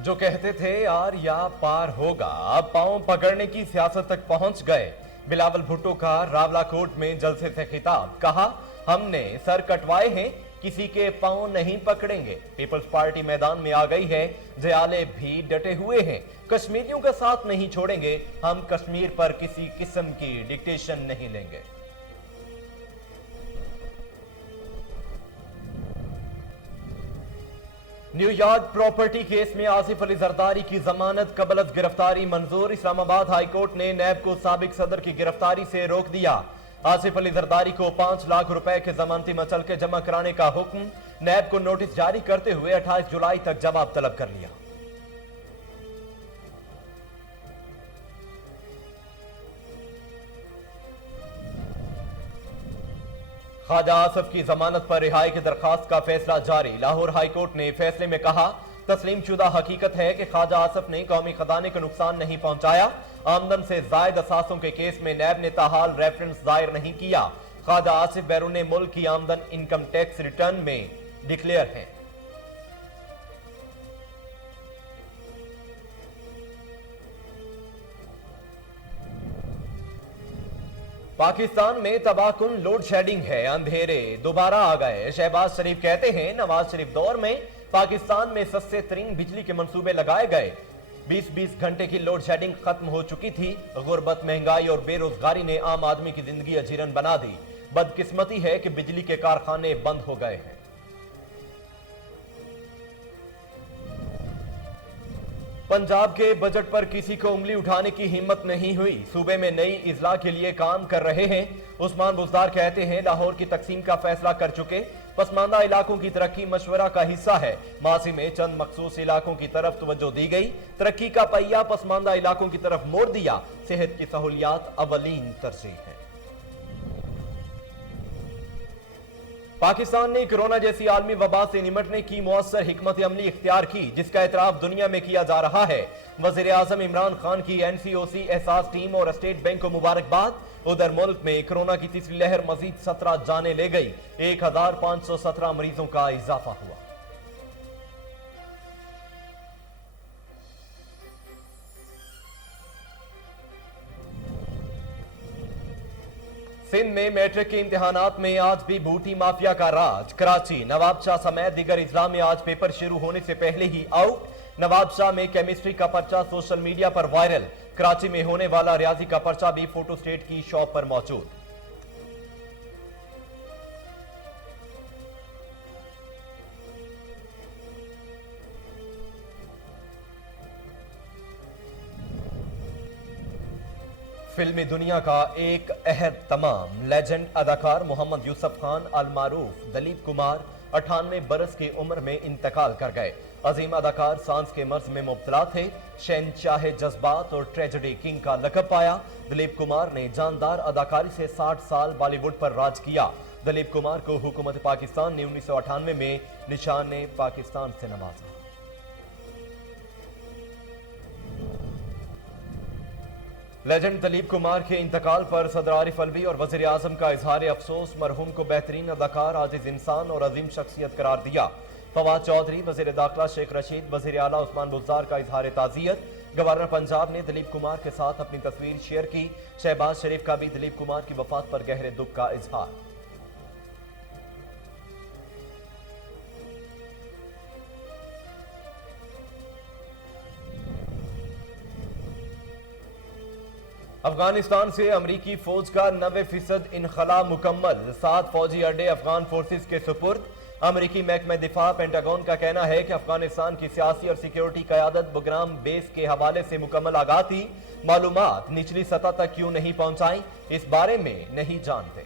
जो कहते थे यार या पार होगा, अब पांव पकड़ने की सियासत तक पहुंच गए। बिलावल भुट्टो का रावलाकोट में जलसे से खिताब, कहा हमने सर कटवाए हैं, किसी के पांव नहीं पकड़ेंगे। पीपल्स पार्टी मैदान में आ गई है, जयाले भी डटे हुए हैं। कश्मीरियों का साथ नहीं छोड़ेंगे, हम कश्मीर पर किसी किस्म की डिक्टेशन नहीं लेंगे। न्यूयॉर्क प्रॉपर्टी केस में आसिफ अली जरदारी की जमानत कबल गिरफ्तारी मंजूर। इस्लामाबाद हाई कोर्ट ने नैब को साबिक सदर की गिरफ्तारी से रोक दिया। आसिफ अली जरदारी को 5 लाख रुपए के जमानती मचलके जमा कराने का हुक्म। नैब को नोटिस जारी करते हुए 28 जुलाई तक जवाब तलब कर लिया। ख्वाजा आसिफ की जमानत पर रिहाई की दरखास्त का फैसला जारी। लाहौर हाई कोर्ट ने फैसले में कहा, तस्लीम शुदा हकीकत है कि ख्वाजा आसिफ ने कौमी खजाने को नुकसान नहीं पहुंचाया। आमदन से जायद असासों के केस में नैब ने ताहाल रेफरेंस दायर नहीं किया। ख्वाजा आसिफ बैरून मुल्क की आमदन इनकम टैक्स रिटर्न में डिक्लेयर है। पाकिस्तान में तबाहकुन लोड शेडिंग है, अंधेरे दोबारा आ गए। शहबाज शरीफ कहते हैं, नवाज शरीफ दौर में पाकिस्तान में सस्ते तरीन बिजली के मंसूबे लगाए गए। 20-20 घंटे की लोड शेडिंग खत्म हो चुकी थी। गुर्बत, महंगाई और बेरोजगारी ने आम आदमी की जिंदगी अजीरन बना दी। बदकिस्मती है कि बिजली के कारखाने बंद हो गए हैं। पंजाब के बजट पर किसी को उंगली उठाने की हिम्मत नहीं हुई। सूबे में नई इजला के लिए काम कर रहे हैं। उस्मान बुज़दार कहते हैं, लाहौर की तकसीम का फैसला कर चुके। पसमानदा इलाकों की तरक्की मशवरा का हिस्सा है। माजी में चंद मखसूस इलाकों की तरफ तवज्जो दी गई। तरक्की का पहिया पसमानदा इलाकों की तरफ मोड़ दिया। सेहत की सहूलियात अवलीन तरजीह है। पाकिस्तान ने कोरोना जैसी आलमी वबा से निमटने की मुअस्सर हिकमत अमली इख्तियार की, जिसका एतराफ दुनिया में किया जा रहा है। वज़ीर आज़म इमरान खान की NCOC एहसास टीम और स्टेट बैंक को मुबारकबाद। उधर मुल्क में कोरोना की तीसरी लहर मजीद 17 जाने ले गई। 1517 मरीजों का इजाफा हुआ। सिंध में मैट्रिक के इम्तिहानात में आज भी बूटी माफिया का राज। कराची, नवाब शाह समेत दीगर इजला में आज पेपर शुरू होने से पहले ही आउट। नवाब शाह में केमिस्ट्री का पर्चा सोशल मीडिया पर वायरल। कराची में होने वाला रियाजी का पर्चा भी फोटो स्टेट की शॉप पर मौजूद। फिल्मी दुनिया का एक अहद तमाम लेजेंड अदाकार मोहम्मद यूसुफ खान अल मारूफ दलीप कुमार 98 बरस की उम्र में इंतकाल कर गए। अजीम अदाकार सांस के मर्ज में मुब्तला थे। शहंशाह जज्बात और ट्रेजेडी किंग का लक़ब पाया। दलीप कुमार ने जानदार अदाकारी से 60 साल बॉलीवुड पर राज किया। दलीप कुमार को हुकूमत पाकिस्तान ने 1998 में निशान पाकिस्तान से नवाजा। लेजेंड दलीप कुमार के इंतकाल पर सदर आरिफ अलवी और वजीर आजम का इजहार अफसोस। मरहूम को बेहतरीन अदाकार, आजिज इंसान और अजीम शख्सियत करार दिया। फवाद चौधरी, वजीर दाखिला शेख रशीद, वजीर आला उस्मान बुज़दार का इजहार ताज़ियत। गवर्नर पंजाब ने दलीप कुमार के साथ अपनी तस्वीर शेयर की। शहबाज शरीफ का भी दलीप कुमार की वफात पर गहरे दुख का इजहार। अफगानिस्तान से अमरीकी फौज का 90% इनखला मुकम्मल। 7 फौजी अड्डे अफगान फोर्सेस के सुपुर्द। अमरीकी महकमा दिफा पेंटागन का कहना है कि अफगानिस्तान की सियासी और सिक्योरिटी क़यादत बुगराम बेस के हवाले से मुकम्मल आगाह थी। मालूमात निचली सतह तक क्यों नहीं पहुंचाई, इस बारे में नहीं जानते।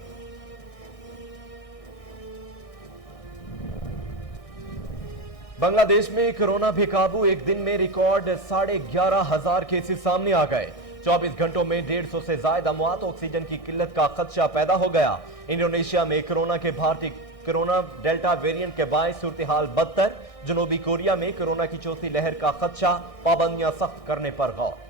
बांग्लादेश में कोरोना बेकाबू, एक दिन में रिकॉर्ड 11,500 केसेस सामने आ गए। 24 घंटों में 150 से ज्यादा अमवात। ऑक्सीजन की किल्लत का खदशा पैदा हो गया। इंडोनेशिया में कोरोना के भारतीय कोरोना डेल्टा वेरिएंट के बायस सूरत हाल बदतर। जनूबी कोरिया में कोरोना की चौथी लहर का खदशा, पाबंदियां सख्त करने पर गौर।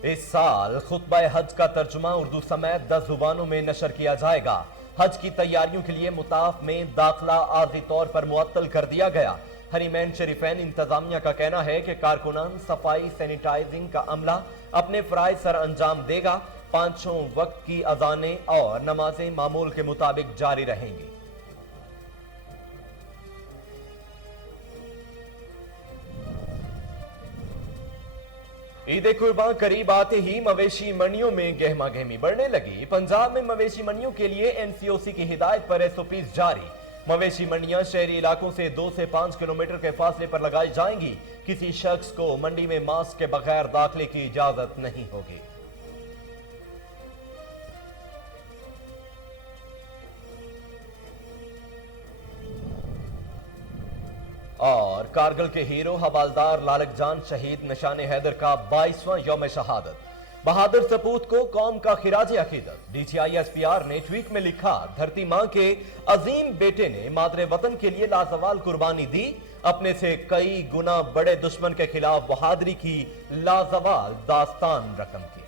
इस साल खुतबा हज का तर्जुमा उर्दू समेत 10 जुबानों में नशर किया जाएगा। हज की तैयारियों के लिए मुताफ में दाखिला आर्जी तौर पर मुअत्तल कर दिया गया। हरीमैन शरीफैन इंतजामिया का कहना है कि कारकुनान सफाई सैनिटाइजिंग का अमला अपने फराइज सर अंजाम देगा। पांचों वक्त की अजानें और नमाजें मामूल के मुताबिक जारी रहेंगी। ईद कुर्बान करीब आते ही मवेशी मंडियों में गहमा गहमी बढ़ने लगी। पंजाब में मवेशी मंडियों के लिए एनसीओसी की हिदायत पर एसओपीज जारी। मवेशी मंडियां शहरी इलाकों से 2 से 5 किलोमीटर के फासले पर लगाई जाएंगी। किसी शख्स को मंडी में मास्क के बगैर दाखिले की इजाजत नहीं होगी। और कारगिल के हीरो हवालदार लालकजान शहीद निशान हैदर का 22वां यौम शहादत। बहादुर सपूत को कौम का खिराज अकीदत। डीजीआई एसपीआर ने ट्वीट में लिखा, धरती मां के अजीम बेटे ने मादरे वतन के लिए लाजवाल कुर्बानी दी। अपने से कई गुना बड़े दुश्मन के खिलाफ बहादुरी की लाजवाल दास्तान रकम की।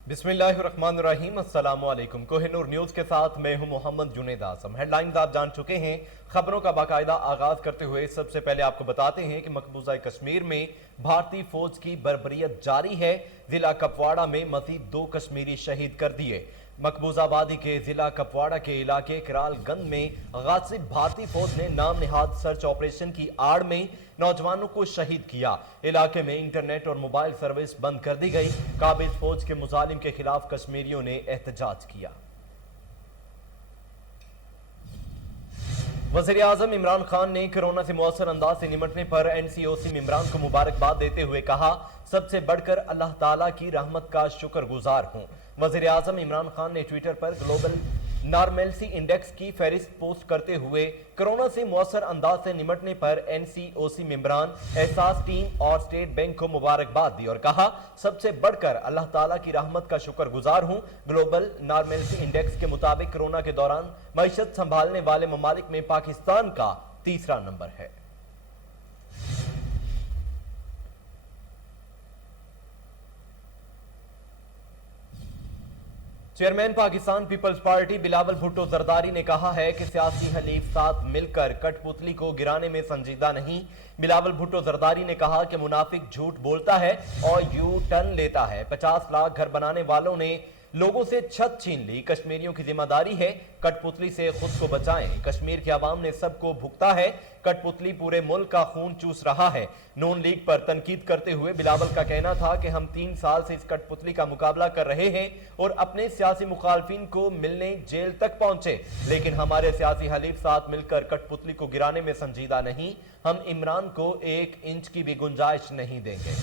बिस्मिल्लाहिर्रहमानिर्रहीम, अस्सलाम वालेकुम। कोहिनूर न्यूज के साथ मैं हूं मोहम्मद जुनेद आसम। हेडलाइंस आप जान चुके हैं। खबरों का बाकायदा आगाज करते हुए सबसे पहले आपको बताते हैं कि मकबूजा कश्मीर में भारतीय फौज की बर्बरियत जारी है। जिला कपवाड़ा में मजीद 2 कश्मीरी शहीद कर दिए। मकबूजा वादी के जिला कपवाड़ा के इलाके करालगंज में गासिब भारतीय फौज ने नाम निहाद सर्च ऑपरेशन की आड़ में नौजवानों को शहीद किया। इलाके में इंटरनेट और मोबाइल सर्विस बंद कर दी गई। काबिज फौज के मुजालिम के खिलाफ कश्मीरियों ने एहतजाज किया। वज़ीर आज़म इमरान खान ने कोरोना से मुअस्सर अंदाज से निपटने पर एनसीओसी मेंबरान को मुबारकबाद देते हुए कहा, सबसे बढ़कर अल्लाह ताला की रहमत का शुक्रगुजार हूं। वज़ीर आज़म इमरान खान ने ट्विटर पर ग्लोबल नॉर्मेल्सी इंडेक्स की फहरिस्त पोस्ट करते हुए कोरोना से मुअस्सर अंदाज से निपटने पर एनसीओसी मेंबरान, एहसास टीम और स्टेट बैंक को मुबारकबाद दी और कहा, सबसे बढ़कर अल्लाह ताला की रहमत का शुक्रगुजार हूं। ग्लोबल नॉर्मेल्सी इंडेक्स के मुताबिक कोरोना के दौरान मईशत संभालने वाले ममालिक में पाकिस्तान का 3रा नंबर है। Chairman Pakistan Peoples Party Bilawal Bhutto Zardari ने कहा है कि सियासी हलीफ साथ मिलकर कठपुतली को गिराने में संजीदा नहीं। बिलावल भुट्टो जरदारी ने कहा कि मुनाफिक झूठ बोलता है और यू टर्न लेता है। 50 लाख घर बनाने वालों ने लोगों से छत छीन ली। कश्मीरियों की जिम्मेदारी है कठपुतली से खुद को बचाएं। कश्मीर के अवाम ने सबको भुगता है। कठपुतली पूरे मुल्क का खून चूस रहा है। नून लीग पर तनकीद करते हुए बिलावल का कहना था कि हम 3 साल से इस कठपुतली का मुकाबला कर रहे हैं और अपने सियासी मुखालफिन को मिलने जेल तक पहुंचे, लेकिन हमारे सियासी हलीफ साथ मिलकर कठपुतली को गिराने में संजीदा नहीं। हम इमरान को 1 इंच की भी गुंजाइश नहीं देंगे।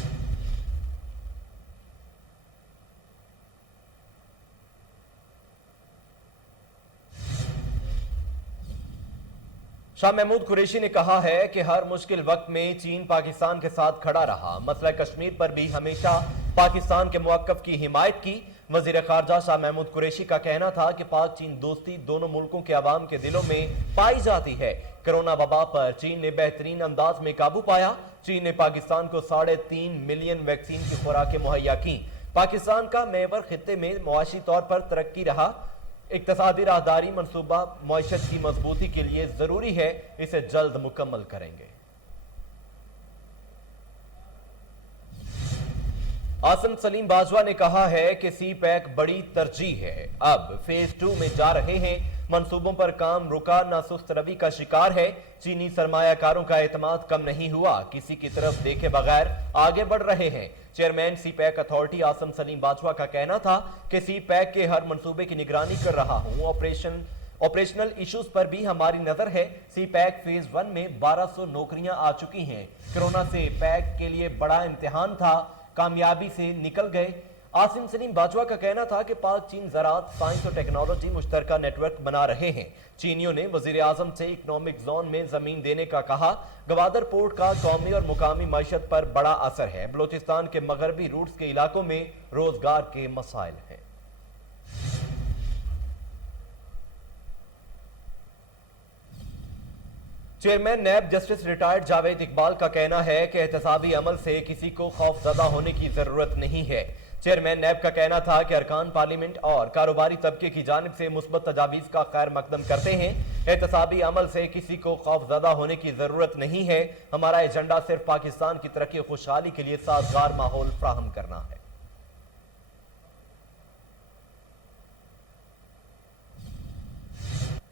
शाह महमूद कुरैशी ने कहा है कि हर मुश्किल वक्त में चीन पाकिस्तान के साथ खड़ा रहा। मसला कश्मीर पर भी हमेशा पाकिस्तान के मौक़िफ़ की हिमायत की। वज़ीर ख़ारजा शाह महमूद कुरैशी का कहना था कि पाक चीन दोस्ती दोनों मुल्कों के अवाम के दिलों में पाई जाती है। कोरोना वबा पर चीन ने बेहतरीन अंदाज में काबू पाया। चीन ने पाकिस्तान को 3.5 मिलियन वैक्सीन की खुराकें मुहैया की। पाकिस्तान का मेवर खित्ते में मुआशी तौर पर तरक्की रहा। इक्तसादी राहदारी मंसूबा मईशत की मजबूती के लिए जरूरी है, इसे जल्द मुकम्मल करेंगे। आसिम सलीम बाजवा ने कहा है कि सी पैक बड़ी तरजीह है। अब फेज 2 में जा रहे हैं। मंसूबों पर काम रुका ना सुस्त रवि का शिकार है। चीनी सरमायाकारों का एतमाद कम नहीं हुआ। किसी की तरफ देखे बगैर आगे बढ़ रहे हैं। Chairman C pack authority Asim Salim Bajwa का कहना था कि सी पैक के हर मंसूबे की निगरानी कर रहा हूं। ऑपरेशनल इश्यूज पर भी हमारी नजर है। सी पैक फेज 1 में 1200 नौकरियां आ चुकी हैं। कोरोना से पैक के लिए बड़ा इम्तिहान था, कामयाबी से निकल गए। आसिम सलीम बाजवा का कहना था कि पाक चीन ज़राअत, साइंस और टेक्नोलॉजी मुश्तरका नेटवर्क बना रहे हैं। चीनियों ने वजीर आजम से इकोनॉमिक जोन में जमीन देने का कहा। गवादर पोर्ट का कौमी और मुकामी मईशत पर बड़ा असर है। बलोचिस्तान के मगरबी रूट्स के इलाकों में रोजगार के मसाइल हैं। Chairman NAB justice retired Javed Iqbal का कहना है कि एहतसाबी अमल से किसी को खौफजदा होने की जरूरत नहीं है। چیئرمین نیب کا کہنا تھا کہ ارکان پارلیمنٹ اور کاروباری طبقے کی جانب سے مثبت تجاویز کا خیر مقدم کرتے ہیں۔ احتسابی عمل سے کسی کو خوف زدہ ہونے کی ضرورت نہیں ہے۔ ہمارا ایجنڈا صرف پاکستان کی ترقی و خوشحالی کے لیے سازگار ماحول فراہم کرنا ہے۔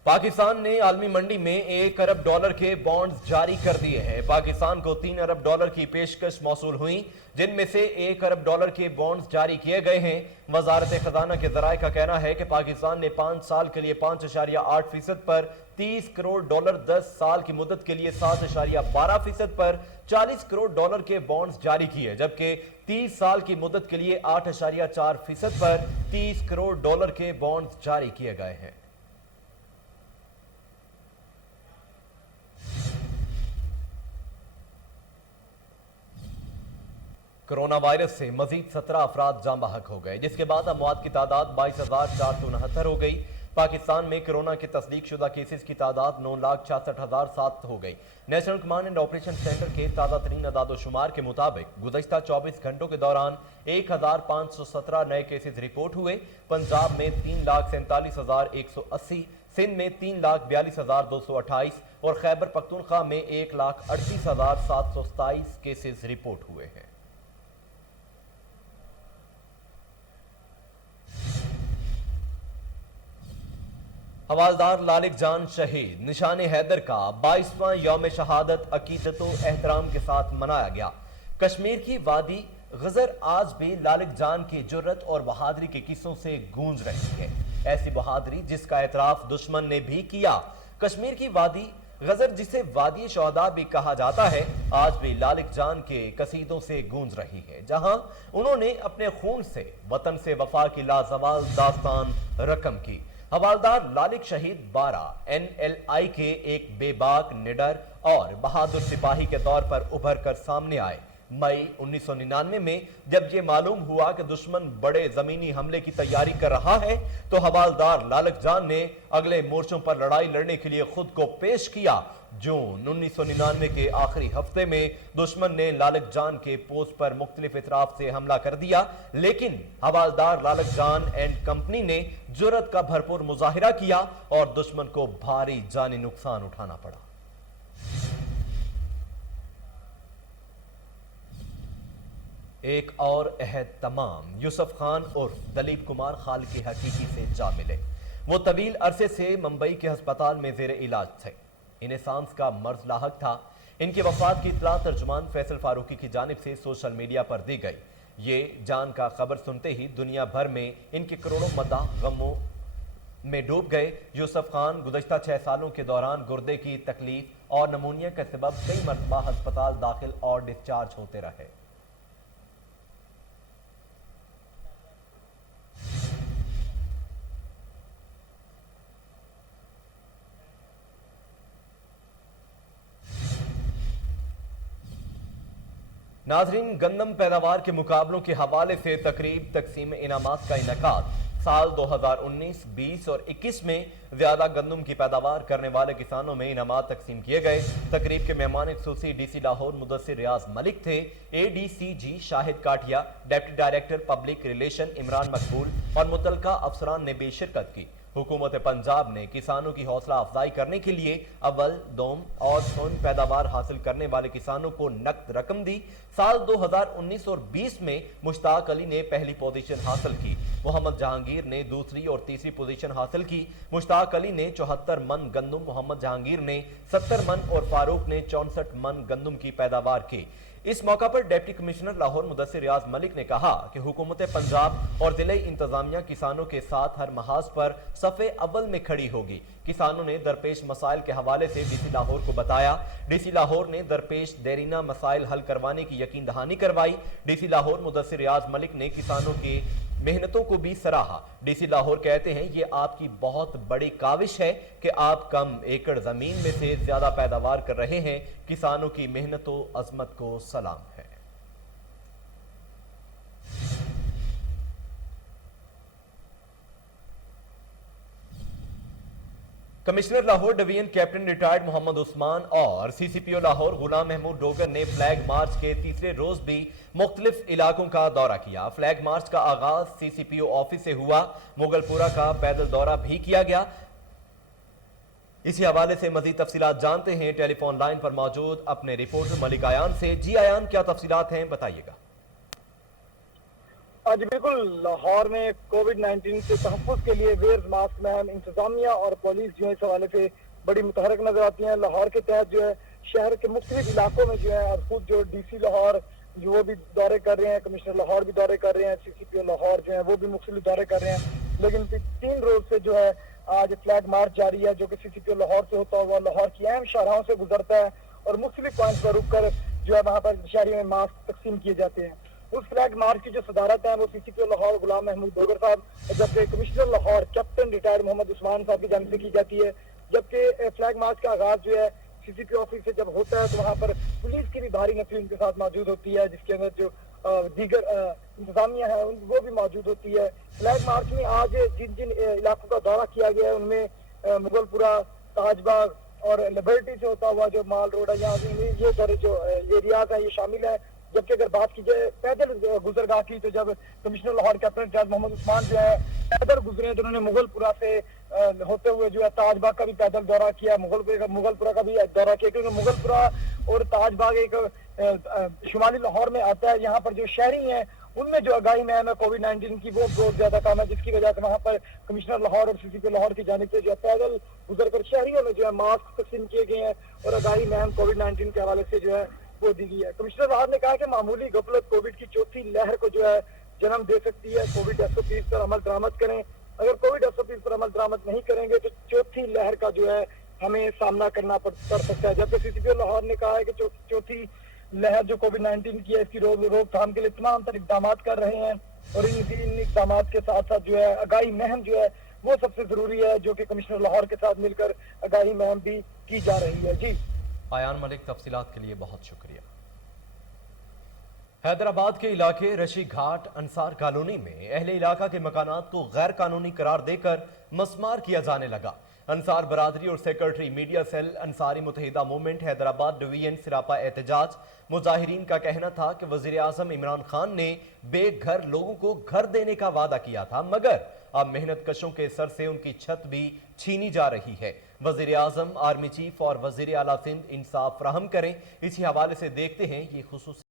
پاکستان نے عالمی منڈی میں $1 ارب کے بانڈز جاری کر دیے ہیں۔ پاکستان کو $3 ارب کی پیشکش موصول ہوئی، جن میں سے $1 ارب کے بانڈز جاری کیے گئے ہیں۔ وزارت خزانہ کے ذرائع کا کہنا ہے کہ پاکستان نے 5 سال کے لیے 5.8% پر $30 کروڑ، 10 سال کی مدت کے لیے 7.12% پر $40 کروڑ کے بانڈز جاری کیے، جبکہ 30 سال کی مدت کے لیے 8.4% پر $30 کروڑ کے بانڈز جاری کیے گئے ہیں۔ کرونا وائرس سے مزید 17 افراد جاں بحق ہو گئے، جس کے بعد اموات کی تعداد 22,469 ہو گئی۔ پاکستان میں کرونا کے تصدیق شدہ کیسز کی تعداد 9,66,007 ہو گئی۔ National command and operation centre کے تازہ ترین اعداد و شمار کے مطابق گزشتہ 24 گھنٹوں کے دوران 1,517 نئے کیسز رپورٹ ہوئے۔ پنجاب میں 3,47,180، سندھ میں 3,42,228 اور خیبر پختونخوا میں 1,38,727 کیسز رپورٹ ہوئے ہیں۔ حوالدار لالک جان شہید نشان حیدر کا 22واں یوم شہادت عقیدت و احترام کے ساتھ منایا گیا۔ کشمیر کی وادی غزر آج بھی لالک جان کی جرت اور بہادری کے قصوں سے گونج رہی ہے، ایسی بہادری جس کا اعتراف دشمن نے بھی کیا۔ کشمیر کی وادی غزر، جسے وادی شہداء بھی کہا جاتا ہے، آج بھی لالک جان کے قصیدوں سے گونج رہی ہے، جہاں انہوں نے اپنے خون سے وطن سے وفا کی لازوال داستان رقم کی۔ حوالدار لالک شہید 12 NLI کے ایک بے باک، نڈر اور بہادر سپاہی کے طور پر ابھر کر سامنے آئے۔ مئی 1999 میں جب یہ معلوم ہوا کہ دشمن بڑے زمینی حملے کی تیاری کر رہا ہے، تو حوالدار لالک جان نے اگلے مورچوں پر لڑائی لڑنے کے لیے خود کو پیش کیا۔ جون 1999 کے آخری ہفتے میں دشمن نے لالک جان کے پوسٹ پر مختلف اطراف سے حملہ کر دیا، لیکن حوالدار لالک جان اینڈ کمپنی نے جرت کا بھرپور مظاہرہ کیا اور دشمن کو بھاری جانی نقصان اٹھانا پڑا۔ ایک اور عہد تمام یوسف خان عرف دلیپ کمار خالق حقیقی سے جا ملے۔ وہ طویل عرصے سے ممبئی کے ہسپتال میں زیر علاج تھے۔ انہیں سانس کا مرض لاحق تھا۔ ان کی وفات کی اطلاع ترجمان فیصل فاروقی کی جانب سے سوشل میڈیا پر دی گئی۔ یہ جان کا خبر سنتے ہی دنیا بھر میں ان کے کروڑوں مداح غموں میں ڈوب گئے۔ یوسف خان گزشتہ 6 سالوں کے دوران گردے کی تکلیف اور نمونیا کے سبب کئی مرتبہ ہسپتال داخل اور ڈسچارج ہوتے رہے۔ ناظرین، گندم پیداوار کے مقابلوں کے حوالے سے تقریب تقسیم انعامات کا انعقاد۔ سال 2019، 20 اور 21 میں زیادہ گندم کی پیداوار کرنے والے کسانوں میں انعامات تقسیم کیے گئے۔ تقریب کے مہمان خصوصی ڈی سی لاہور مدثر ریاض ملک تھے۔ ADCG Shahid Katia, deputy director public relation Imran Maqbool اور متعلقہ افسران نے بھی شرکت کی۔ حکومت پنجاب نے کسانوں کی حوصلہ افزائی کرنے کے لیے اول، دوم اور سوم پیداوار حاصل کرنے والے کسانوں کو نقد رقم دی۔ سال 2019 اور 20 میں مشتاق علی نے پہلی پوزیشن حاصل کی، محمد جہانگیر نے دوسری اور تیسری پوزیشن حاصل کی۔ مشتاق علی نے 74 من گندم، محمد جہانگیر نے 70 من اور فاروق نے 64 من گندم کی پیداوار کی۔ اس موقع پر ڈپٹی کمشنر لاہور مدثر ریاض ملک نے کہا کہ حکومت پنجاب اور ضلعی انتظامیہ کسانوں کے ساتھ ہر محاذ پر صفِ اول میں کھڑی ہوگی۔ کسانوں نے درپیش مسائل کے حوالے سے ڈی سی لاہور کو بتایا۔ ڈی سی لاہور نے درپیش دیرینہ مسائل حل کروانے کی یقین دہانی کروائی۔ ڈی سی لاہور مدثر ریاض ملک نے کسانوں کی محنتوں کو بھی سراہا۔ ڈی سی لاہور کہتے ہیں، یہ آپ کی بہت بڑی کاوش ہے کہ آپ کم ایکڑ زمین میں سے زیادہ پیداوار کر رہے ہیں۔ کسانوں کی محنت و عظمت کو سلام ہے۔ Commissioner Lahore division captain retired Mohammad Usman और सीसीपीओ लाहौर गुलाम महमूद डोगर ने फ्लैग मार्च के तीसरे रोज भी मुख्तलिफ इलाकों का दौरा किया। फ्लैग मार्च का आगाज सीसीपीओ ऑफिस से हुआ, मुगलपुरा का पैदल दौरा भी किया गया। इसी हवाले से मजीद तफसीलात जानते हैं टेलीफोन लाइन पर मौजूद अपने रिपोर्टर मलिक आयान से। जी आयान, क्या तफसीलात हैं, बताइएगा। जी बिल्कुल, लाहौर में कोविड-19 से तहफ़्फ़ुज़ के लिए वेयर्स मास्क महम इंतजामिया और पुलिस जो है इस हवाले से बड़ी मुतहरक नजर आती हैं। लाहौर के तहत जो है शहर के मुख्तलिफ इलाकों में जो है और खुद जो डीसी लाहौर जो वो भी दौरे कर रहे हैं, कमिश्नर लाहौर भी दौरे कर रहे हैं, सीसीपीओ लाहौर जो है वो भी मुख्तलिफ दौरे कर रहे हैं। लेकिन 3 रोज से जो है आज फ्लैग मार्च जारी है, जो कि सीसीपीओ लाहौर से होता हुआ लाहौर की अहम शाहराहों से गुजरता है और मुख्तलिफ पॉइंट्स पर रुक कर जो है वहाँ पर शहरियों में मास्क तकसीम किए जाते हैं। उस फ्लैग मार्च की जो सदारत है वो सीसीपीओ लाहौर गुलाम महमूद डोगर साहब, जबकि commissioner Lahore captain retired Mohammad Usman sahab की जानिब से की जाती है। जबकि फ्लैग मार्च का आगाज जो है सीसीपीओ ऑफिस से जब होता है तो वहाँ पर पुलिस की भी भारी नफरी उनके साथ मौजूद होती है, जिसके अंदर जो दीगर इंतजामिया है वो भी मौजूद होती है। फ्लैग मार्च में आज जिन जिन इलाकों का दौरा किया गया है उनमें मुगलपुरा, ताजबाग और लिबर्टी से होता हुआ जो माल रोड है, यहाँ ये सारे जो एरियाज है ये शामिल है। जबकि अगर बात की जाए पैदल गुजरगाह की, तो जब commissioner Lahore captain retired Mohammad Usman जो है पैदल गुजरे तो उन्होंने मुगलपुरा से होते हुए जो है ताजबाग का भी पैदल दौरा किया, मुगलपुरा का भी दौरा किया, क्योंकि मुगलपुरा और ताजबाग एक शुमाली लाहौर में आता है। यहाँ पर जो शहरी हैं उनमें जो आगाही में है कोविड-19 की वो बहुत ज्यादा कम है, जिसकी वजह से वहाँ पर कमिश्नर लाहौर और सीसीपीओ लाहौर की जानिब से जो है पैदल गुजर कर शहरियों में जो है मास्क तकसीम किए गए हैं और आगाही में कोविड-19 के हवाले से जो है वो दी गई है। कमिश्नर लाहौर ने कहा कि मामूली गफलत कोविड की चौथी लहर को जो है जन्म दे सकती है। कोविड एसओपीज पर अमल दरामद करें, अगर कोविड एसओपीज पर अमल दरामद नहीं करेंगे तो चौथी लहर का जो है हमें सामना करना पड़ सकता है। जबकि सीसीपीओ लाहौर ने कहा है कि चौथी लहर जो कोविड-19 की है इसकी रोकथाम के लिए तमाम तरह इकदाम कर रहे हैं और इन इकदाम के साथ साथ जो है आगाही महम जो है वो सबसे जरूरी है, जो कि कमिश्नर लाहौर के साथ मिलकर आगाही महम भी की जा रही है। जी आयान मलिक, तफसीलात के लिए बहुत शुक्रिया। हैदराबाद के इलाके रशी घाट अंसार कॉलोनी में अहले इलाका के मकानात को गैर कानूनी करार देकर मसमार किया जाने लगा। अंसार बरादरी और secretary media cell Ansari Muttahida movement Hyderabad division सिरापा एहतजाज मुजाहिरीन का कहना था कि वजीर आजम इमरान खान ने बेघर लोगों को घर देने का वादा किया था, मगर अब मेहनत कशों के सर से उनकी छत भी छीनी जा रही है। वजीर आजम, आर्मी चीफ और वजीर आला सिंध इंसाफ फराहम करें। इसी हवाले से देखते हैं ये खुसूसी।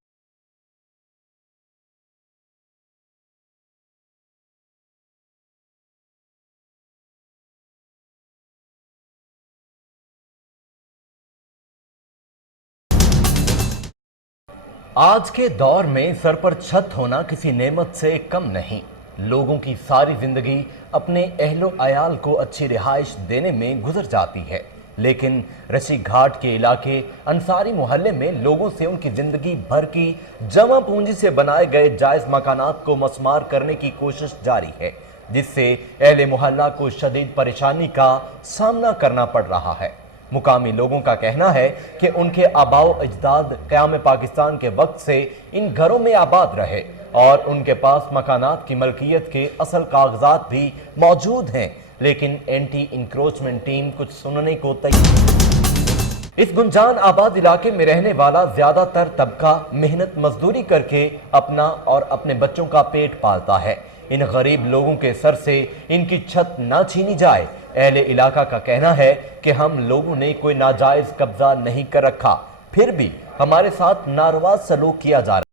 आज के दौर में सर पर छत होना किसी नेमत से कम नहीं। लोगों की सारी जिंदगी अपने अहलो अयाल को अच्छी रिहाइश देने में गुजर जाती है, लेकिन रशी घाट के इलाके अंसारी मोहल्ले में लोगों से उनकी जिंदगी भर की जमा पूंजी से बनाए गए जायज मकानात को मसमार करने की कोशिश जारी है, जिससे अहले मोहल्ला को शदीद परेशानी का सामना करना पड़ रहा है। मुकामी लोगों का कहना है कि उनके आबाओ अजदाद क़याम पाकिस्तान के वक्त से इन घरों में आबाद रहे और उनके पास मकानात की मलकियत के असल कागजात भी मौजूद हैं, लेकिन एंटी इंक्रोचमेंट टीम कुछ सुनने को तैयार। इस गुंजान आबाद इलाके में रहने वाला ज्यादातर तबका मेहनत मजदूरी करके अपना और अपने बच्चों का पेट पालता है। इन गरीब लोगों के सर से इनकी छत ना छीनी जाए। अहले इलाका का कहना है कि हम लोगों ने कोई नाजायज कब्जा नहीं कर रखा, फिर भी हमारे साथ नारवा सलूक किया जा रहा है।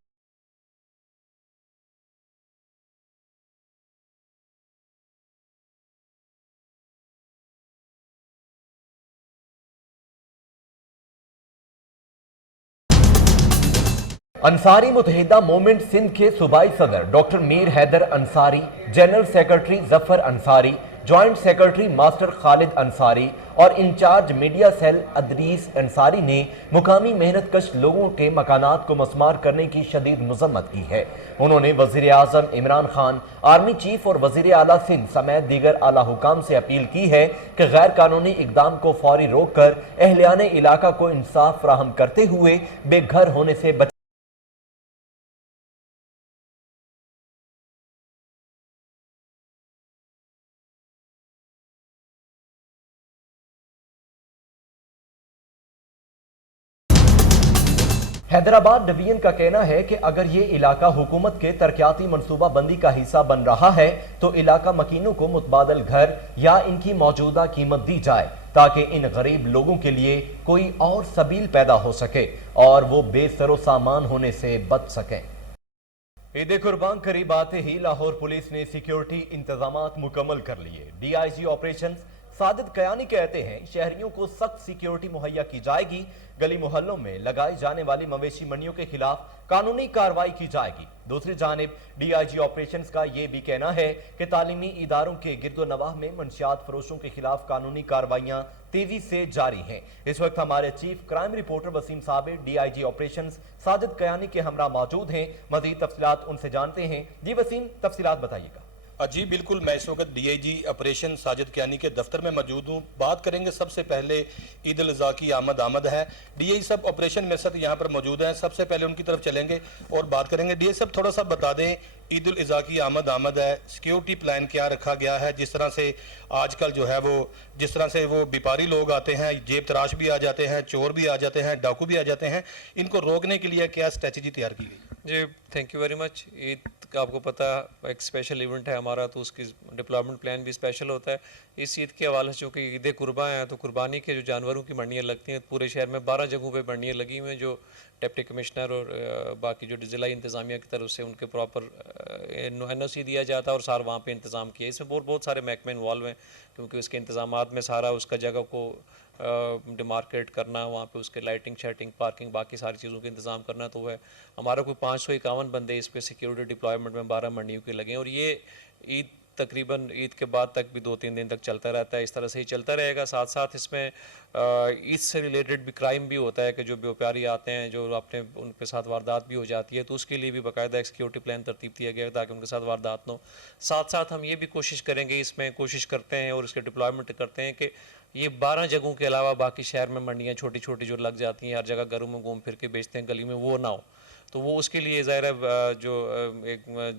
अंसारी मुत्तहिदा मूवमेंट सिंध के सूबाई सदर doctor Mir Haider Ansari, general secretary Zafar Ansari, joint secretary master Khalid Ansari और incharge media cell Idrees Ansari ने मुकामी मेहनत कश लोगों के मकानात को मसमार करने की शदीद मजम्मत की है। उन्होंने वजीर आजम इमरान खान, आर्मी चीफ और वजीर आला सिंध समेत दीगर आला हुकाम से अपील की है कि गैर कानूनी इकदाम को फौरी रोक कर अहलियाने इलाका को इंसाफ फराहम करते हुए बेघर होने से बच हैदराबाद डिवीजन का कहना है कि अगर ये इलाका हुकूमत के तरक्याती मनसूबा बंदी का हिस्सा बन रहा है तो इलाका मकीनों को मुतबादल घर या इनकी मौजूदा कीमत दी जाए ताकि इन गरीब लोगों के लिए कोई और सबील पैदा हो सके और वो बेसरो सामान होने से बच सकें। ईद कुर्बान करीब आते ही लाहौर पुलिस ने सिक्योरिटी इंतजामात मुकम्मल कर लिए। डीआईजी ऑपरेशंस साजिद कयानी कहते हैं शहरियों को सख्त सिक्योरिटी मुहैया की जाएगी। गली मोहल्लों में लगाई जाने वाली मवेशी मंडियों के खिलाफ कानूनी कार्रवाई की जाएगी। दूसरी जानिब डीआईजी ऑपरेशंस का ये भी कहना है कि तालीमी इदारों के गिरदोनवाह में मंशियात फरोशों के खिलाफ कानूनी कार्रवाइयां तेजी से जारी हैं। इस वक्त हमारे chief crime reporter Waseem Sabir DIG operations Sajid Kayani के हमरा मौजूद हैं। मजीद तफसीलात उनसे जानते हैं। जी वसीम, तफसीलात बताइएगा। जी बिल्कुल, मैं इस वक्त डीआईजी ऑपरेशन साजिद कयानी के दफ्तर में मौजूद हूँ। बात करेंगे सबसे पहले ईद उल अज़हा की आमद है। डीआईजी साहब ऑपरेशन मेरे साथ यहाँ पर मौजूद हैं। सबसे पहले उनकी तरफ चलेंगे और बात करेंगे। डीआईजी साहब थोड़ा सा बता दें, ईद उल अज़हा की आमद है, सिक्योरिटी प्लान क्या रखा गया है? जिस तरह से आजकल जो है जिस तरह से वो व्यापारी लोग आते हैं, जेब तराश भी आ जाते हैं, चोर भी आ जाते हैं, डाकू भी आ जाते हैं, इनको रोकने के लिए क्या स्ट्रेटजी तैयार की गई? जी thank you very much. Eid का आपको पता एक स्पेशल इवेंट है हमारा, तो उसकी डिप्लॉयमेंट प्लान भी स्पेशल होता है। इस ईद के हवाले से चूँकि ईद कुर्बा है तो कुर्बानी के जो जानवरों की मंडियाँ लगती हैं पूरे शहर में 12 जगहों पे मंडियाँ लगी हुई हैं, जो डिप्टी कमिश्नर और बाकी जो ज़िला इंतज़ामिया की तरफ से उनके प्रॉपर NOC दिया जाता है और सारा वहाँ पे इंतज़ाम किया। इसमें बहुत सारे महकमे इन्वॉल्व हैं क्योंकि उसके इंतज़ामात में सारा उसका जगह को डिमार्केट करना, वहाँ पे उसके लाइटिंग शेटिंग पार्किंग बाकी सारी चीज़ों का इंतज़ाम करना, तो वह हमारा कोई 551 बंदे इस पे सिक्योरिटी डिप्लॉयमेंट में 12 मंडियों के लगे हैं। और ये ईद तकरीबन ईद के बाद तक भी 2-3 दिन तक चलता रहता है। इस तरह से ही चलता रहेगा। साथ साथ इसमें ईद से रिलेटेड भी क्राइम भी होता है कि जो व्यापारी आते हैं जो अपने उनके साथ वारदात भी हो जाती है, तो उसके लिए भी बाकायदा एक सिक्योरिटी प्लान तरतीब दिया गया है ताकि उनके साथ वारदात न हो। साथ साथ हम ये भी कोशिश करेंगे, इसमें कोशिश करते हैं और इसके डिप्लॉयमेंट करते हैं कि ये 12 जगहों के अलावा बाकी शहर में मंडियाँ छोटी छोटी जो लग जाती हैं, हर जगह घरों में घूम फिर के बेचते हैं गली में, वो ना हो। तो वो उसके लिए ज़ाहिर है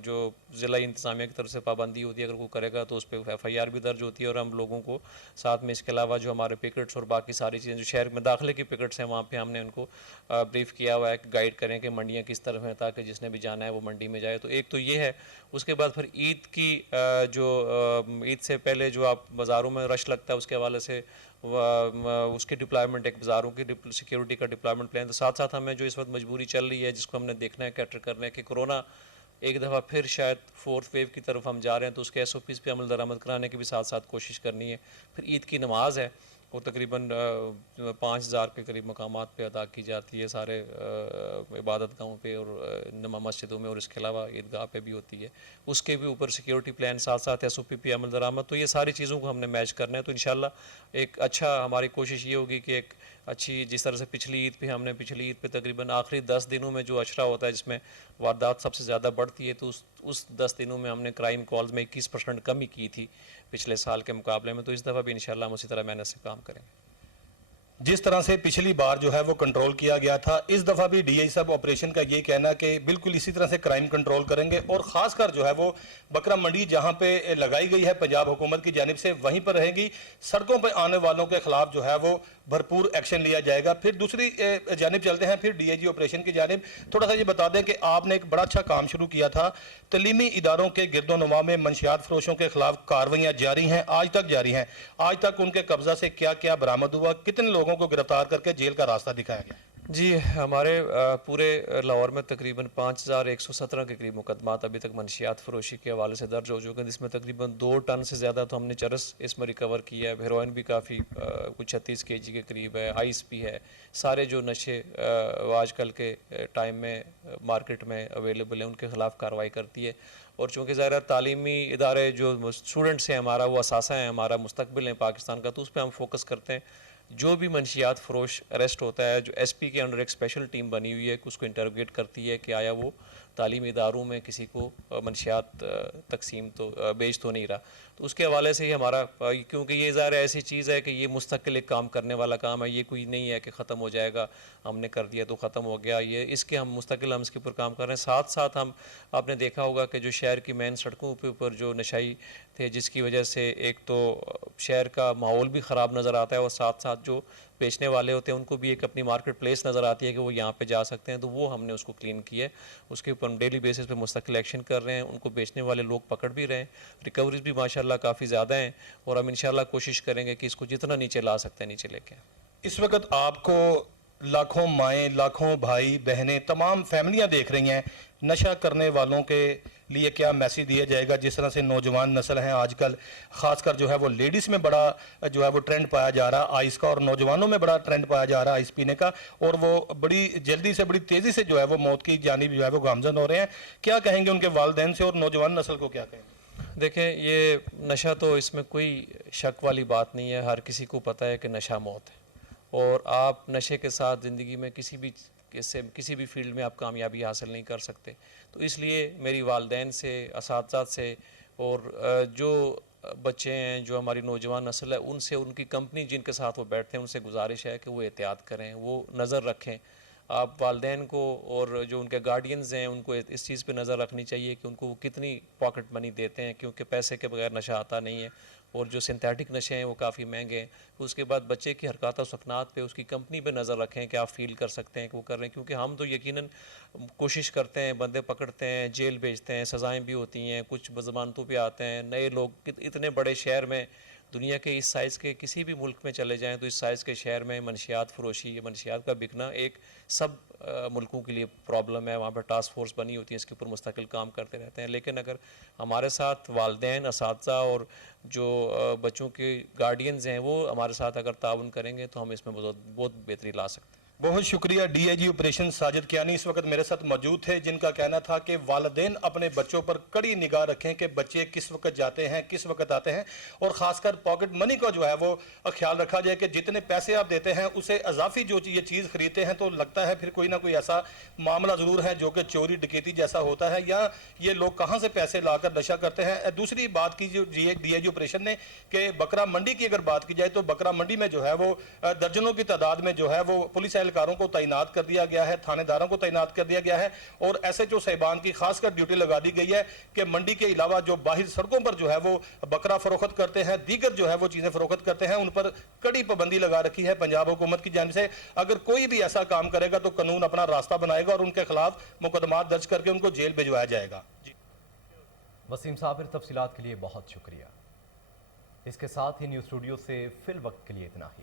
जो ज़िला इंतज़ामिया की तरफ से पाबंदी होती है, अगर वो करेगा तो उस पर FIR भी दर्ज होती है। और हम लोगों को साथ में इसके अलावा जो हमारे पिकेट्स और बाकी सारी चीज़ें जो शहर में दाखिले की पिकेट्स हैं वहाँ पे हमने उनको ब्रीफ़ किया हुआ है कि गाइड करें कि मंडियाँ किस तरफ हैं ताकि जिसने भी जाना है वो मंडी में जाए। तो एक तो ये है। उसके बाद फिर ईद की ईद से पहले जो आप बाज़ारों में रश लगता है उसके हवाले से उसकी डिप्लॉयमेंट, एक बाज़ारों की सिक्योरिटी का डिप्लॉयमेंट प्लान। तो साथ साथ हमें जो इस वक्त मजबूरी चल रही है जिसको हमने देखना है, कैटर करना है कि कोरोना एक दफ़ा फिर शायद 4th वेव की तरफ हम जा रहे हैं, तो उसके SOPs पे अमल दरामद कराने की भी साथ साथ कोशिश करनी है। फिर ईद की नमाज है, वो तकरीबन 5000 के करीब मकामात पे अदा की जाती है, सारे इबादत गाहों पे और मस्जिदों में, और इसके अलावा ईदगाह पे भी होती है। उसके भी ऊपर सिक्योरिटी प्लान, साथ साथ SOP पे अमल दरामद। तो ये सारी चीज़ों को हमने मैच करना है। तो इंशाल्लाह एक अच्छा हमारी कोशिश ये होगी कि एक अच्छी, जिस तरह से पिछली ईद पे तकरीबन आखिरी 10 दिनों में जो अशरा होता है जिसमें वारदात सबसे ज़्यादा बढ़ती है, तो उस 10 दिनों में हमने क्राइम कॉल्स में 21% कमी की थी पिछले साल के मुकाबले में। तो इस दफ़ा भी इंशाल्लाह हम उसी तरह मेहनत से काम करेंगे। जिस तरह से पिछली बार जो है वो कंट्रोल किया गया था, इस दफ़ा भी डीआईजी साहब ऑपरेशन का ये कहना कि बिल्कुल इसी तरह से क्राइम कंट्रोल करेंगे। और ख़ासकर जो है वो बकरा मंडी जहाँ पे लगाई गई है पंजाब हुकूमत की जानिब से, वहीं पर रहेगी। सड़कों पर आने वालों के खिलाफ जो है वो भरपूर एक्शन लिया जाएगा। फिर दूसरी जानिब चलते हैं, फिर डीआईजी ऑपरेशन की जानिब। थोड़ा सा ये बता दें कि आपने एक बड़ा अच्छा काम शुरू किया था, तलीमी इदारों के गिरदोनवा में मंशियात फरोशों के खिलाफ कार्रवाइयाँ जारी हैं, आज तक जारी हैं। आज तक उनके कब्जा से क्या क्या बरामद हुआ, कितने लोगों को गिरफ्तार करके जेल का रास्ता दिखाया गया? जी हमारे पूरे लाहौर में तकरीबन 5117 के करीब मुकदमात अभी तक मंशियात फरोशी के हवाले से दर्ज हो चुके हैं, जिसमें तकरीबन 2 टन से ज़्यादा तो हमने चरस इसमें रिकवर किया है। हेरोइन भी काफ़ी कुछ 36 kg के करीब है, आइस भी है। सारे जो नशे आजकल के टाइम में मार्केट में अवेलेबल हैं उनके ख़िलाफ़ कार्रवाई करती है। और चूँकि ज़ाहिर तालीमी इदारे जो स्टूडेंट्स हैं हमारा, वो असासा है हमारा, मुस्तकबिल है पाकिस्तान का, तो उस पर हम फोकस करते हैं। जो भी मंशियात फरोश अरेस्ट होता है, जो SP के अंडर एक स्पेशल टीम बनी हुई है कि उसको इंटरोगेट करती है कि आया वो तालीमी इदारों में किसी को मंशियात तकसीम तो बेच तो नहीं रहा। तो उसके हवाले से ही हमारा, क्योंकि ये ज़ाहिर ऐसी चीज़ है कि ये मुस्तकिल एक काम करने वाला काम है, ये कोई नहीं है कि ख़त्म हो जाएगा, हमने कर दिया तो ख़त्म हो गया। ये इसके हम मुस्तकिल हम इसके ऊपर काम कर रहे हैं। साथ साथ हम, आपने देखा होगा कि जो शहर की मेन सड़कों के ऊपर जो नशाई थे, जिसकी वजह से एक तो شہر کا ماحول بھی خراب نظر آتا ہے اور ساتھ ساتھ جو بیچنے والے ہوتے ہیں ان کو بھی ایک اپنی مارکیٹ پلیس نظر آتی ہے کہ وہ یہاں پہ جا سکتے ہیں، تو وہ ہم نے اس کو کلین کیا ہے. اس کے اوپر ہم ڈیلی بیسس پہ مستقل ایکشن کر رہے ہیں، ان کو بیچنے والے لوگ پکڑ بھی رہے ہیں، ریکوریز بھی ماشاءاللہ کافی زیادہ ہیں، اور ہم انشاءاللہ کوشش کریں گے کہ اس کو جتنا نیچے لا سکتے ہیں نیچے لے کے. اس وقت آپ کو لاکھوں مائیں، لاکھوں بھائی بہنیں، تمام فیملیاں دیکھ رہی ہیں، نشہ کرنے والوں کے لیے کیا میسیج دیا جائے گا؟ جس طرح سے نوجوان نسل ہیں آج کل، خاص کر جو ہے وہ لیڈیز میں بڑا جو ہے وہ ٹرینڈ پایا جا رہا آئس کا، اور نوجوانوں میں بڑا ٹرینڈ پایا جا رہا آئس پینے کا، اور وہ بڑی جلدی سے بڑی تیزی سے جو ہے وہ موت کی جانب جو ہے وہ گامزن ہو رہے ہیں. کیا کہیں گے ان کے والدین سے، اور نوجوان نسل کو کیا کہیں گے؟ دیکھیں، یہ نشہ تو اس میں کوئی شک والی بات نہیں ہے، ہر کسی کو پتہ ہے کہ نشہ موت ہے، اور آپ نشے کے ساتھ زندگی میں کسی بھی فیلڈ میں آپ کامیابی حاصل نہیں کر سکتے. تو اس لیے میری والدین سے، اساتذہ سے، اور جو بچے ہیں، جو ہماری نوجوان نسل ہے، ان سے، ان کی کمپنی جن کے ساتھ وہ بیٹھتے ہیں، ان سے گزارش ہے کہ وہ احتیاط کریں، وہ نظر رکھیں. آپ والدین کو اور جو ان کے گارڈینز ہیں ان کو اس چیز پہ نظر رکھنی چاہیے کہ ان کو وہ کتنی پاکٹ منی دیتے ہیں، کیونکہ پیسے کے بغیر نشہ آتا نہیں ہے، اور جو سنتھیٹک نشے ہیں وہ کافی مہنگے ہیں. اس کے بعد بچے کی حرکات و سکنات پہ، اس کی کمپنی پہ نظر رکھیں کہ آپ فیل کر سکتے ہیں کہ وہ کر رہے ہیں، کیونکہ ہم تو یقیناً کوشش کرتے ہیں، بندے پکڑتے ہیں، جیل بھیجتے ہیں، سزائیں بھی ہوتی ہیں، کچھ ضمانتوں پہ آتے ہیں. نئے لوگ اتنے بڑے شہر میں، دنیا کے اس سائز کے کسی بھی ملک میں چلے جائیں تو اس سائز کے شہر میں منشیات فروشی، منشیات کا بکنا ایک سب ملکوں کے لیے پرابلم ہے. وہاں پہ ٹاسک فورس بنی ہوتی ہے، اس کے اوپر مستقل کام کرتے رہتے ہیں. لیکن اگر ہمارے ساتھ والدین، اساتذہ اور جو بچوں کے گارڈینز ہیں وہ ہمارے ساتھ اگر تعاون کریں گے تو ہم اس میں بہت بہتری لا سکتے ہیں. بہت شکریہ. D I G operation Sajid Kiani اس وقت میرے ساتھ موجود تھے، جن کا کہنا تھا کہ والدین اپنے بچوں پر کڑی نگاہ رکھیں کہ بچے کس وقت جاتے ہیں، کس وقت آتے ہیں، اور خاص کر پاکٹ منی کا جو ہے وہ خیال رکھا جائے کہ جتنے پیسے آپ دیتے ہیں اسے اضافی جو یہ چیز خریدتے ہیں تو لگتا ہے پھر کوئی نہ کوئی ایسا معاملہ ضرور ہے جو کہ چوری ڈکیتی جیسا ہوتا ہے، یا یہ لوگ کہاں سے پیسے لا کر نشہ کرتے ہیں. دوسری بات کی جو ڈی آئی جی آپریشن نے کہ بکرا منڈی کی اگر بات کی جائے تو بکرا منڈی میں جو ہے وہ درجنوں کی تعداد میں جو ہے وہ پولیس اہلکاروں کو تعینات کر دیا گیا ہے، تھانے داروں کو تعینات کر دیا گیا ہے، اور ایس ایچ او صاحبان کی خاص کر ڈیوٹی لگا دی گئی ہے کہ منڈی کے علاوہ جو باہر سڑکوں پر جو ہے وہ بکرا فروخت کرتے ہیں، دیگر جو ہے وہ چیزیں فروخت کرتے ہیں، ان پر کڑی پابندی لگا رکھی ہے پنجاب حکومت کی جانب سے. اگر کوئی بھی ایسا کام کرے گا تو قانون اپنا راستہ بنائے گا اور ان کے خلاف مقدمات درج کر کے ان کو جیل بھجوایا جائے گا. وسیم صابر، تفصیلات کے لیے بہت شکریہ. اس کے ساتھ ہی نیوز اسٹوڈیو سے فی الوقت کے لیے اتنا ہی.